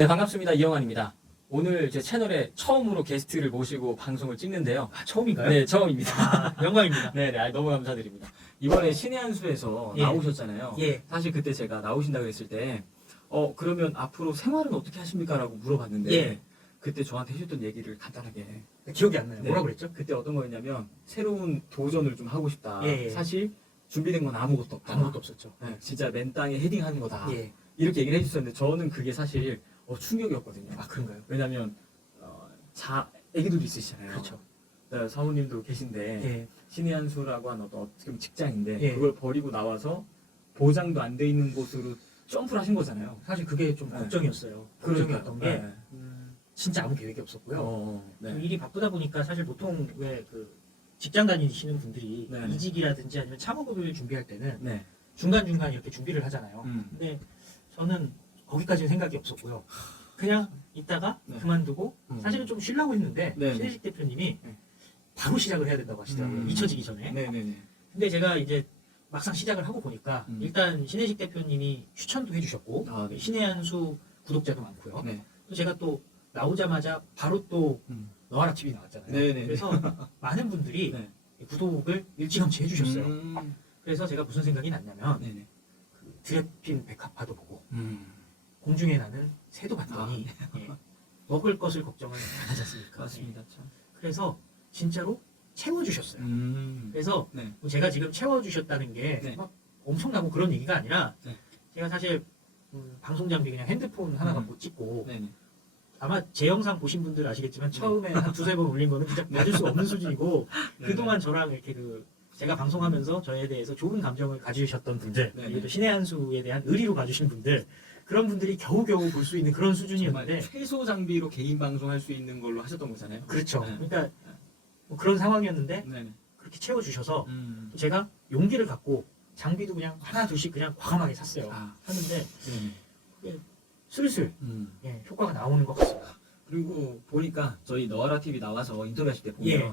네, 반갑습니다. 이영환입니다. 오늘 제 채널에 처음으로 게스트를 모시고 방송을 찍는데요. 아, 처음인가요? 네, 처음입니다. 아, 영광입니다. 네, 너무 감사드립니다. 이번에 신의 한 수에서 예. 나오셨잖아요. 예. 사실 그때 제가 나오신다고 했을 때, 그러면 앞으로 생활은 어떻게 하십니까? 라고 물어봤는데, 예. 그때 저한테 해줬던 얘기를 간단하게. 기억이 안 나요. 네. 뭐라고 그랬죠? 그때 어떤 거였냐면, 새로운 도전을 좀 하고 싶다. 예. 사실 준비된 건 아무것도 없다. 아무것도 없었죠. 네, 진짜 맨 땅에 헤딩하는 거다. 예. 이렇게 얘기를 해주셨는데, 저는 그게 사실 충격이었거든요. 아, 그런가요? 왜냐면 애기들도 있으시잖아요. 그렇죠. 네, 사모님도 계신데 예. 신의 한 수라고 하는 어떻게 보면 직장인데 예. 그걸 버리고 나와서 보장도 안 돼 있는 곳으로 점프를 하신 거잖아요. 사실 그게 좀 네. 걱정이었어요. 그러니까요. 걱정이었던 게 네. 진짜 아무 계획이 없었고요. 네. 일이 바쁘다 보니까 사실 보통 왜 그 직장 다니시는 분들이 네. 이직이라든지 아니면 창업을 준비할 때는 네. 중간중간 이렇게 준비를 하잖아요. 음. 근데 저는 거기까지는 생각이 없었고요. 그냥 있다가 네. 그만두고 사실은 좀 쉬려고 했는데 네. 신혜식 대표님이 네. 바로 시작을 해야 된다고 하시더라고요. 잊혀지기 전에. 네네네. 근데 제가 이제 막상 시작을 하고 보니까 일단 신혜식 대표님이 추천도 해주셨고 아, 네. 신의 한수 구독자도 많고요. 네. 또 제가 또 나오자마자 바로 또 음. 너와라 TV 나왔잖아요. 네네네. 그래서 많은 분들이 네. 구독을 일찌감치 해주셨어요. 음. 그래서 제가 무슨 생각이 났냐면 네네. 그 드레핀 백합화도 보고 음. 공중에 나는 새도 봤더니 예, 먹을 것을 걱정을 안 하지 않습니까? 맞습니다. 참. 그래서 진짜로 채워주셨어요. 그래서 네. 뭐 제가 지금 채워주셨다는 게 네. 막 엄청나고 그런 얘기가 아니라 네. 제가 사실 방송 장비 그냥 핸드폰 하나 음. 갖고 찍고 네네. 아마 제 영상 보신 분들 아시겠지만 처음에 한 두세 번 올린 거는 진짜 받을 수 없는 수준이고 네. 그동안 저랑 이렇게 제가 방송하면서 저에 대해서 좋은 감정을 가지셨던 분들 네. 그리고 또 신의 한수에 대한 의리로 봐주신 분들 그런 분들이 겨우겨우 볼 수 있는 그런 정말 수준이었는데 최소 장비로 개인 방송할 수 있는 걸로 하셨던 거잖아요. 그렇죠. 네. 그러니까 뭐 그런 상황이었는데 네네. 그렇게 채워주셔서 음. 또 제가 용기를 갖고 장비도 그냥 하나 둘씩 그냥 과감하게 샀어요. 아. 샀는데 네네. 슬슬 음. 예, 효과가 나오는 것 같습니다. 그리고 보니까 저희 너와라 TV 나와서 인터뷰하실 때 보면 예.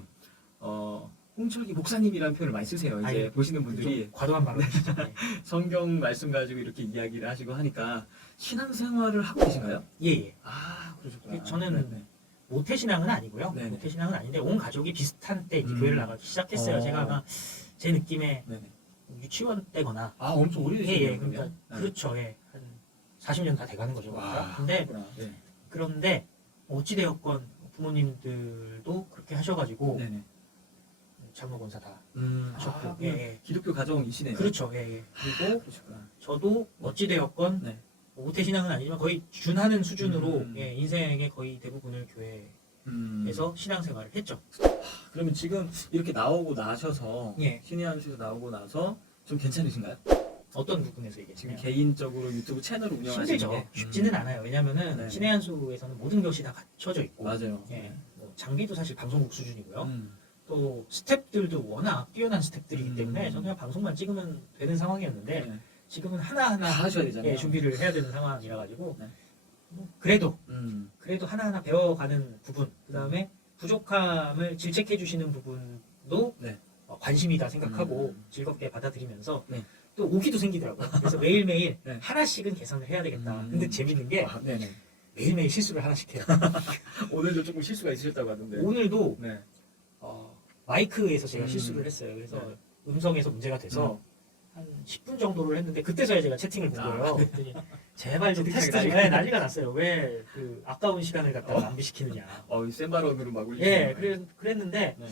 홍철기 목사님이라는 표현을 많이 쓰세요. 이제 아니, 보시는 분들이 좀 과도한 발언이시죠. 네. 성경 말씀 가지고 이렇게 이야기를 하시고 하니까 신앙생활을 하고 계신가요? 예, 예. 아 그러셨구나. 저는 네네. 모태신앙은 아니고요. 네네. 모태신앙은 아닌데 온 가족이 비슷한 때 이제 교회를 나가기 시작했어요. 어. 제가 아마 제 느낌에 네네. 유치원 때거나 아 엄청 오래되셨네요. 예, 그러니까 그렇죠. 예. 한 40년 다 돼가는 거죠. 그러니까. 근데 네. 그런데 어찌되었건 부모님들도 그렇게 하셔가지고 네네. 장로권사 다 아, 하셨고 예, 예. 기독교 가정이시네요. 그렇죠. 예, 예. 그리고 그러시구나. 저도 어찌되었건 네. 모태신앙은 아니지만 거의 준하는 수준으로 음. 예, 인생의 거의 대부분을 교회에서 신앙생활을 했죠. 그러면 지금 이렇게 나오고 나셔서 예. 신의 한수에서 나오고 나서 좀 괜찮으신가요? 어떤 부분에서 지금 얘기했냐면 개인적으로 유튜브 채널을 운영하시는 힘들죠. 게 쉽지는 않아요. 왜냐면은 네. 신의 한수에서는 모든 것이 다 갖춰져 있고 맞아요. 예, 뭐 장비도 사실 방송국 수준이고요. 음. 또 스태프들도 워낙 뛰어난 스태프들이기 때문에 저는 그냥 방송만 찍으면 되는 상황이었는데 네. 지금은 하나하나 다 하셔야 되잖아요. 예, 준비를 해야 되는 상황이라 가지고 네. 뭐 그래도 음. 하나하나 배워가는 부분 그다음에 부족함을 질책해 주시는 부분도 네. 관심이다 생각하고 음. 즐겁게 받아들이면서 네. 또 오기도 생기더라고요. 그래서 매일매일 네. 하나씩은 개선을 해야 되겠다. 음. 근데 재밌는 게 아, 네네. 매일매일 실수를 하나씩 해요. 오늘도 조금 실수가 있으셨다고 하던데. 오늘도 네. 마이크에서 제가 음. 실수를 했어요. 그래서 네. 음성에서 문제가 돼서 한 10분 정도를 했는데 그때서야 제가 채팅을 본 거예요. 그랬더니 제발 좀 채팅창이 테스트 좀 해. 난리가 났어요. 왜 그 아까운 시간을 갖다가 낭비시키느냐. 센 발언으로 막 올리시는 예, 거예요. 그랬는데 네.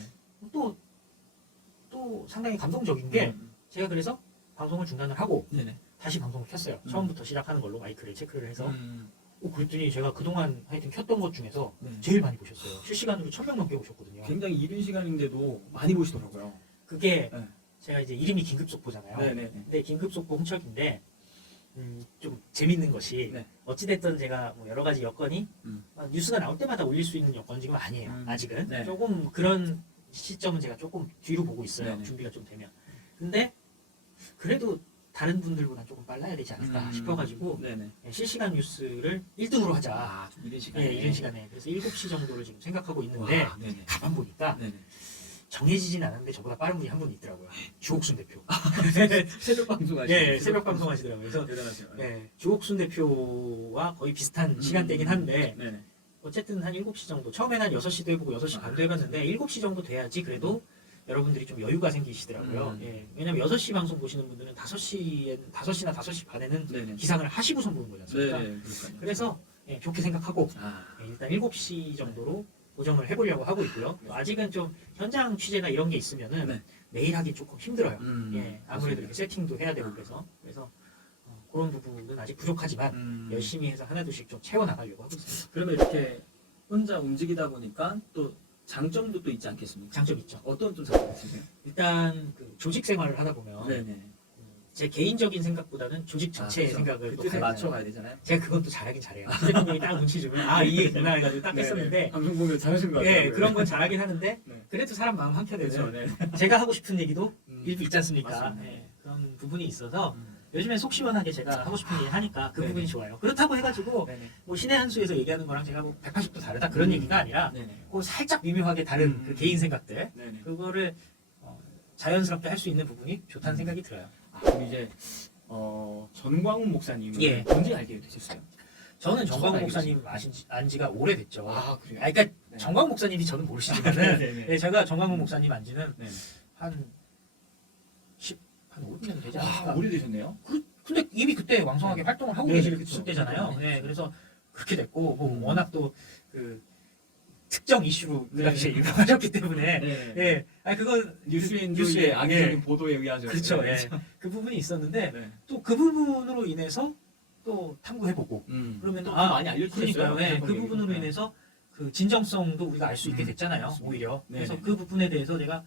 또 상당히 감동적인 게 제가 그래서 방송을 중단을 하고 네네. 다시 방송을 켰어요. 처음부터 시작하는 걸로 마이크를 체크를 해서 음. 그랬더니 제가 그동안 하여튼 켰던 것 중에서 네. 제일 많이 보셨어요. 실시간으로 1000명 넘게 보셨거든요. 굉장히 이른 시간인데도 많이 보시더라고요. 그게 네. 제가 이제 이름이 긴급속보잖아요. 네네. 근데 긴급속보 홍철기인데 좀 재밌는 것이 네. 어찌됐든 제가 뭐 여러 가지 여건이 뉴스가 나올 때마다 올릴 수 있는 여건 지금 아니에요. 아직은 네. 조금 그런 시점은 제가 조금 뒤로 보고 있어요. 네네. 준비가 좀 되면. 근데 그래도 다른 분들보다 조금 빨라야 되지 않을까 싶어가지고 네네. 실시간 뉴스를 1등으로 하자. 아, 좀 이른 시간에. 예, 이른 시간에. 그래서 7시 정도를 지금 생각하고 있는데 와, 네네. 가만 보니까 네네. 정해지진 않았는데 저보다 빠른 분이 한 분 있더라고요. 주옥순 대표. 새벽 방송 하시는 예, 새벽 방송 하시더라고요. 그래서 대단하세요. 예, 주옥순 대표와 거의 비슷한 시간대긴 한데 네네. 어쨌든 한 7시 정도 처음에는 한 6시도 해보고 6시 반도 해봤는데 7시 정도 돼야지 그래도 여러분들이 좀 여유가 생기시더라고요. 예, 왜냐면 6시 방송 보시는 분들은 5시나 5시 반에는 네네. 기상을 하시고선 보는 거지 않습니까? 네네. 그러니까요. 그래서 예, 좋게 생각하고 아, 예, 일단 7시 정도로 고정을 해보려고 하고 있고요. 아직은 좀 현장 취재나 이런 게 있으면은 네. 매일 하기 조금 힘들어요. 예, 아무래도 맞습니다. 이렇게 세팅도 해야 되고 그래서 그런 부분은 아직 부족하지만 열심히 해서 하나둘씩 좀 채워나가려고 하고 있습니다. 그러면 이렇게 혼자 움직이다 보니까 또 장점도 또 있지 않겠습니까? 장점 있죠. 어떤 좀 장점 있으세요? 일단 그 조직 생활을 하다 보면 네네. 제 개인적인 생각보다는 조직 전체의 그렇죠. 생각을 그 또 뜻에 가야 맞춰 가야 되잖아요. 제가 그건 또 잘하긴 잘해요. 선생님이 딱 눈치 주면 아 이 얘기구나 해가지고 딱 했었는데 방송 보면 잘하신 것 같아요. 예 그런 건 잘하긴 하는데 네. 그래도 사람 마음 한켠에는 그렇죠. 네. 제가 하고 싶은 얘기도 일부 있지 않습니까? 맞습니다. 예, 그런 부분이 있어서 요즘엔 속 시원하게 제가 하고 싶은 얘기 하니까 그 네네. 부분이 좋아요. 그렇다고 해가지고 네네. 뭐 신의 한 수에서 얘기하는 거랑 제가 뭐 180도 다르다 그런 얘기가 아니라 네네. 그 살짝 미묘하게 다른 그 개인 생각들 네네. 그거를 자연스럽게 할 수 있는 부분이 좋다는 생각이 들어요. 아, 그럼 이제 전광훈 목사님은 예. 언제 알게 되셨어요? 저는 처음 정광훈 알게 목사님 안 지가 오래됐죠. 아 그래요? 그러니까 네. 정광훈 목사님이 저는 모르시지만은 네네. 네, 제가 정광훈 목사님 안지는 네. 한 5년 되지 와 않았을까? 오래되셨네요. 근데 이미 그때 왕성하게 활동을 하고 네, 계실 그쵸. 때잖아요. 네. 네, 그래서 그렇게 됐고 뭐 음. 워낙 또 그 특정 이슈로 그 네. 당시에 유명하셨기 때문에 네. 예, 아니 그건 뉴스에 뉴스에, 악의적인 예. 보도에 의하죠. 그렇죠. 네. 예. 그 부분이 있었는데 네. 또 그 부분으로 인해서 또 탐구해보고 그러면 그러면 또 아 많이 알려주셨어요. 그러니까요. 예, 그 부분으로 인해서 그 진정성도 우리가 알 수 있게 됐잖아요. 맞습니다. 오히려 네. 그래서 그 부분에 대해서 제가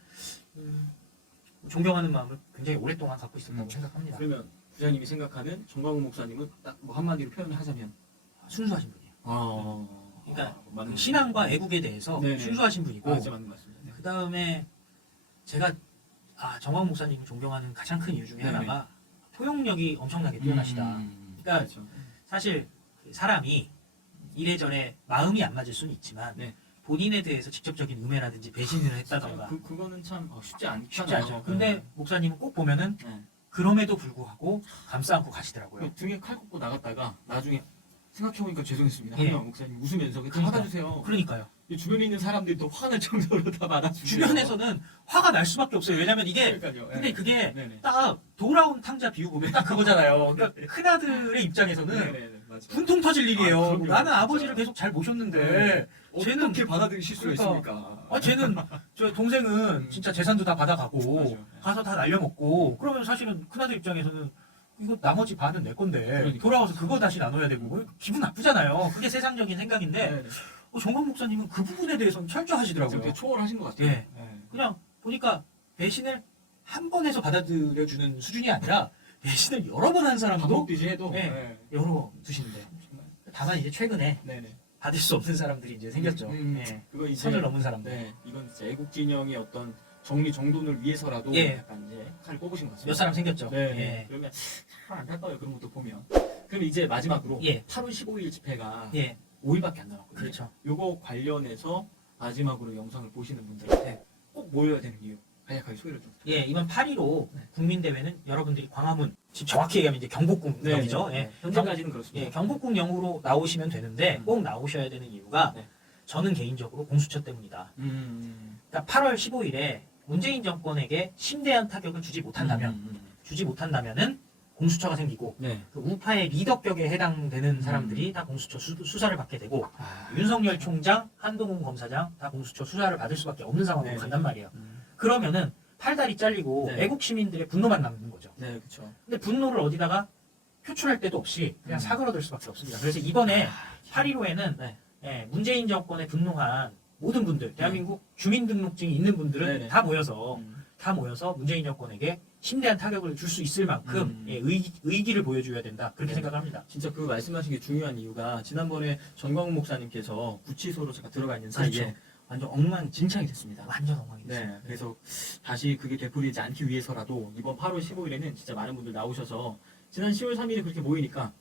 존경하는 마음을 굉장히 오랫동안 갖고 있었다고 음. 생각합니다. 그러면 부장님이 생각하는 정광훈 목사님은 딱 뭐 한마디로 표현을 하자면 순수하신 분이에요. 그러니까 맞는 신앙과 애국에 대해서 네네. 순수하신 분이고 맞는 것 같습니다. 네. 그 다음에 제가 정광훈 목사님을 존경하는 가장 큰 이유 중에 네네. 하나가 포용력이 엄청나게 뛰어나시다. 그러니까 그렇죠. 사실 사람이 이래저래 마음이 안 맞을 수는 있지만 네. 본인에 대해서 직접적인 음해라든지 배신을 했다던가 그거는 참 쉽지 않죠. 쉽지 않죠. 근데 목사님은 꼭 보면은 네. 그럼에도 불구하고 감싸 안고 가시더라고요. 등에 칼 꽂고 나갔다가 나중에 생각해보니까 죄송했습니다. 예. 하면 목사님 웃으면서 좀 그러니까. 받아주세요. 그러니까요. 이 주변에 있는 사람들이 또 화가 날 정도로 다 받아주세요. 주변에서는 화가 날 수밖에 없어요. 왜냐면 이게 그러니까요. 근데 그게 네네. 딱 돌아온 탕자 비유 보면 딱 그거잖아요. 그러니까 큰아들의 입장에서는 네네네. 맞아요. 분통 터질 일이에요. 그럼요, 나는 진짜. 아버지를 계속 잘 모셨는데 네. 쟤는 어떻게 받아들이실 수가 그러니까. 있습니까? 쟤는 저 동생은 진짜 재산도 다 받아가고 맞아요. 가서 다 날려먹고 그러면 사실은 큰아들 입장에서는 이거 나머지 반은 내 건데 그러니까. 돌아와서 그거 다시 나눠야 되고 기분 나쁘잖아요. 그게 세상적인 생각인데 네네. 정광 목사님은 그 부분에 대해서는 철저하시더라고요. 되게 초월하신 것 같아요. 예. 네. 그냥 보니까 배신을 한 번 해서 받아들여주는 수준이 아니라 배신을 여러 번 한 사람도 반복되지 해도. 네. 네. 여러 번 두시는데 다만 이제 최근에 네네. 받을 수 없는 사람들이 이제 생겼죠. 예. 그거 이제 선을 넘은 사람들. 네, 이건 진짜 애국 진영의 어떤 정리 정돈을 위해서라도 예. 약간 이제 칼을 뽑으신 것 같습니다. 몇 사람 생겼죠. 네. 예. 그러면 참 안타까워요. 그런 것도 보면. 그럼 이제 마지막으로 예. 8월 15일 집회가 예. 5일밖에 안 남았거든요. 그렇죠. 요거 관련해서 마지막으로 영상을 보시는 분들한테 꼭 모여야 되는 이유 간략하게 소개를 좀. 예, 이번 8.15 네. 국민대회는 여러분들이 광화문, 지금 정확히 얘기하면 이제 경복궁역이죠. 예. 현재까지는 그렇습니다. 예, 경복궁역으로 나오시면 되는데 꼭 나오셔야 되는 이유가 네. 저는 개인적으로 공수처 때문이다. 그러니까 8월 15일에 문재인 정권에게 심대한 타격을 주지 못한다면은 공수처가 생기고 네. 그 우파의 리더격에 해당되는 사람들이 다 공수처 수사를 받게 되고 윤석열 총장, 한동훈 검사장 다 공수처 수사를 받을 수밖에 없는 상황으로 네. 간단 말이에요. 그러면은 팔다리 잘리고 네. 애국 시민들의 분노만 남는 거죠. 네, 그렇죠. 근데 분노를 어디다가 표출할 데도 없이 그냥 사그러들 수밖에 없습니다. 그래서 이번에 8.15에는 네. 문재인 정권에 분노한 모든 분들, 대한민국 주민등록증이 있는 분들은 네네. 다 모여서 문재인 정권에게 심대한 타격을 줄 수 있을 만큼 의기를 보여줘야 된다. 그렇게 네. 생각합니다. 진짜 그 말씀하신 게 중요한 이유가 지난번에 전광훈 목사님께서 구치소로 제가 들어가 있는 사이에 그렇죠. 완전 엉망진창이 됐습니다. 완전 엉망이었어요. 네, 그래서 다시 그게 되풀이되지 않기 위해서라도 이번 8월 15일에는 진짜 많은 분들 나오셔서 지난 10월 3일에 그렇게 모이니까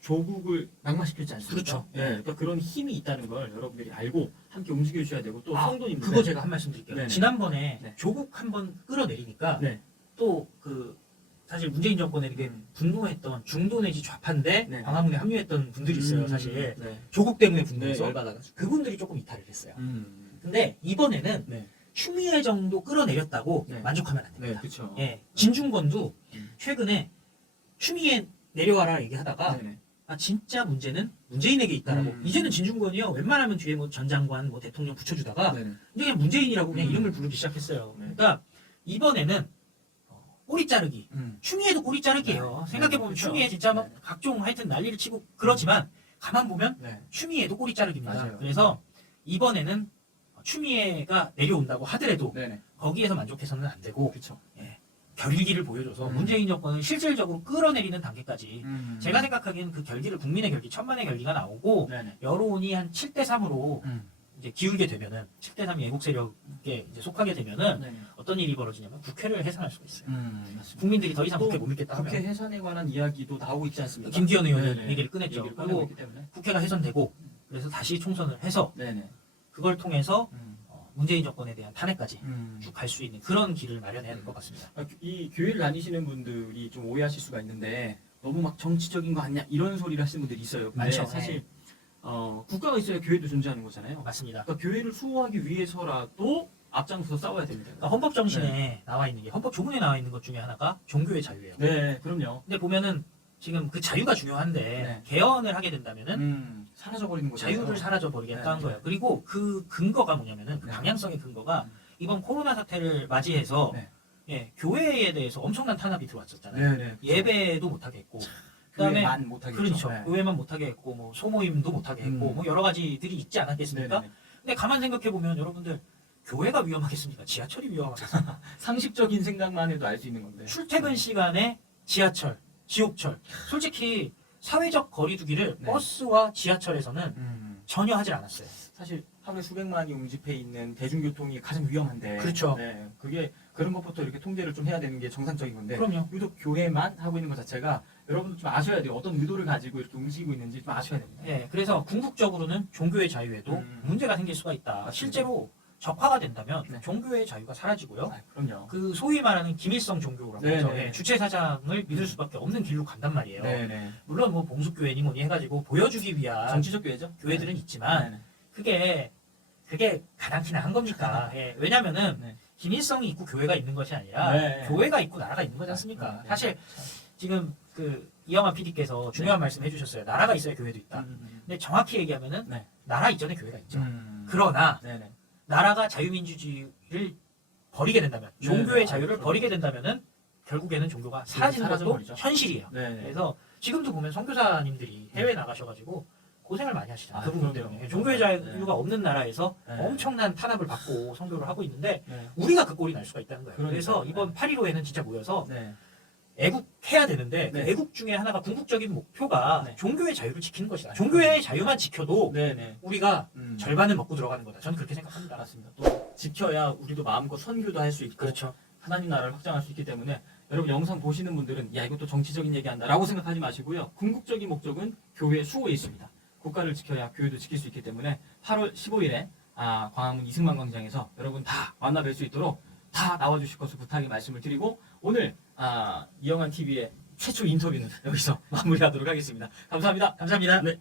조국을 낙마시켰지 않습니까? 그렇죠. 네, 그러니까 그런 힘이 있다는 걸 여러분들이 알고 함께 움직여 주셔야 되고 또 성도님들 그거 제가 한 말씀 드릴게요. 네네. 지난번에 네. 조국 한번 끌어내리니까 네. 또 사실 문재인 정권에 이렇게 분노했던 중도 내지 좌파인데 네. 광화문에 합류했던 분들이 있어요. 사실 네. 조국 때문에 네, 분노해서 열받아가지고. 그분들이 조금 이탈을 했어요. 음. 근데 이번에는 네. 추미애 정도 끌어내렸다고 네. 만족하면 안 네, 됩니다. 그렇죠. 예, 진중권도 음. 최근에 추미애 내려와라 얘기하다가 네. 진짜 문제는 문재인에게 있다라고. 음. 이제는 진중권이요. 웬만하면 뒤에 뭐 전 장관, 뭐 대통령 붙여주다가 네. 이제 그냥 문재인이라고 그냥 음. 이름을 부르기 시작했어요. 네. 그러니까 이번에는 꼬리 자르기. 음. 추미애도 꼬리 자르기예요. 네. 생각해보면 그렇죠. 추미애 진짜 막 네. 각종 하여튼 난리를 치고 그렇지만 가만 보면 네. 추미애도 꼬리 자르기입니다. 맞아요. 그래서 이번에는 추미애가 내려온다고 하더라도 네네. 거기에서 만족해서는 안 되고 그렇죠. 결기를 보여줘서 문재인 정권을 실질적으로 끌어내리는 단계까지 제가 생각하기에는 그 결기를 국민의 결기, 천만의 결기가 나오고 네네. 여론이 한 7대 3으로 이제 기울게 되면은 7대 3이 애국 세력에 이제 속하게 되면은 네네. 어떤 일이 벌어지냐면 국회를 해산할 수가 있어요. 맞습니다. 국민들이 더 이상 또 국회 못 믿겠다 하면 국회 해산에 관한 이야기도 나오고 있지 않습니까? 김기현 의원이 네네. 얘기를 꺼냈죠. 얘기를 그리고 꺼내고 있기 때문에. 국회가 해산되고 그래서 다시 총선을 해서 네네. 그걸 통해서 문재인 정권에 대한 탄핵까지 음. 쭉 갈 수 있는 그런 길을 마련해야 될 것 같습니다. 이 교회를 다니시는 분들이 좀 오해하실 수가 있는데 너무 막 정치적인 거 아니냐 이런 소리를 하시는 분들이 있어요. 근데 많죠. 사실 국가가 있어야 교회도 존재하는 거잖아요. 맞습니다. 그러니까 교회를 수호하기 위해서라도 앞장서서 싸워야 됩니다. 그러니까 헌법 정신에 나와 있는 게 헌법 조문에 나와 있는 것 중에 하나가 종교의 자유예요. 네, 그럼요. 근데 보면은 지금 그 자유가 중요한데 네. 개헌을 하게 된다면은 사라져버리는 거죠. 자유를 사라져 버리겠다는 네. 거예요. 그리고 그 근거가 뭐냐면은 그 네. 방향성의 근거가 음. 이번 코로나 사태를 맞이해서 네. 교회에 대해서 엄청난 탄압이 들어왔었잖아요. 네네. 예배도 못하게 했고 그다음에 교회만 못하게 그렇죠. 했죠. 교회만 못하게 했고 뭐 소모임도 못하게 했고 뭐 여러 가지들이 있지 않았겠습니까? 네네네. 근데 가만 생각해 보면 여러분들 교회가 위험하겠습니까? 지하철이 위험하겠습니까? 상식적인 생각만 해도 알 수 있는 건데. 출퇴근 시간에 지하철, 지옥철. 솔직히 사회적 거리두기를 네. 버스와 지하철에서는 전혀 하질 않았어요. 사실 하루에 수백만이 옹집해 있는 대중교통이 가장 위험한데. 그렇죠. 네, 그게 그런 것부터 이렇게 통제를 좀 해야 되는 게 정상적인 건데. 그럼요. 유독 교회만 하고 있는 것 자체가 여러분들 좀 아셔야 돼요. 어떤 의도를 가지고 이렇게 움직이고 있는지 좀 아셔야 됩니다. 예, 그래서 궁극적으로는 종교의 자유에도 문제가 생길 수가 있다. 맞습니다. 실제로 적화가 된다면 네. 종교의 자유가 사라지고요. 아, 그럼요. 그 소위 말하는 김일성 종교라고 네, 해서 네. 주체 사장을 믿을 수밖에 없는 길로 간단 말이에요. 네네. 물론 뭐 봉숙교회니 뭐니 해가지고 보여주기 위한 정치적 교회죠? 교회들은 있지만 네네. 그게 가당키나 한 겁니까? 예, 왜냐면은 네. 김일성이 있고 교회가 있는 것이 아니라 네. 교회가 있고 나라가 있는 거지 않습니까? 네. 사실 지금 그 이영환 PD께서 중요한 말씀 해주셨어요. 나라가 있어야 교회도 있다. 근데 정확히 얘기하면은 네. 나라 이전에 교회가 있죠. 음. 그러나 네네. 나라가 자유민주주의를 버리게 된다면, 네, 종교의 네. 자유를 아, 버리게 된다면은 결국에는 종교가 사라지는 것도 사라져버리죠. 현실이에요. 네. 그래서 지금도 보면 선교사님들이 해외 나가셔가지고 고생을 많이 하시잖아요. 아, 그 부분 그럼요. 때문에 종교의 자유가 없는 나라에서 네. 엄청난 탄압을 받고 선교를 하고 있는데 네. 우리가 그 꼴이 날 수가 있다는 거예요. 그러니까요. 그래서 이번 8.15에는 진짜 모여서 네. 애국해야 되는데 그 네. 애국 중에 하나가 궁극적인 목표가 네. 종교의 자유를 지키는 것이다. 종교의 자유만 지켜도 네네. 우리가 음. 절반을 먹고 들어가는 거다. 저는 그렇게 생각합니다. 맞습니다. 또 지켜야 우리도 마음껏 선교도 할 수 있고 그렇죠. 하나님 나라를 확장할 수 있기 때문에 여러분 영상 보시는 분들은 야 이것도 정치적인 얘기한다라고 생각하지 마시고요. 궁극적인 목적은 교회 수호에 있습니다. 국가를 지켜야 교회도 지킬 수 있기 때문에 8월 15일에 광화문 이승만 광장에서 여러분 다 만나 뵐 수 있도록 다 나와주실 것을 부탁의 말씀을 드리고 오늘 이영환 TV의 최초 인터뷰는 여기서 마무리하도록 하겠습니다. 감사합니다. 감사합니다. 네.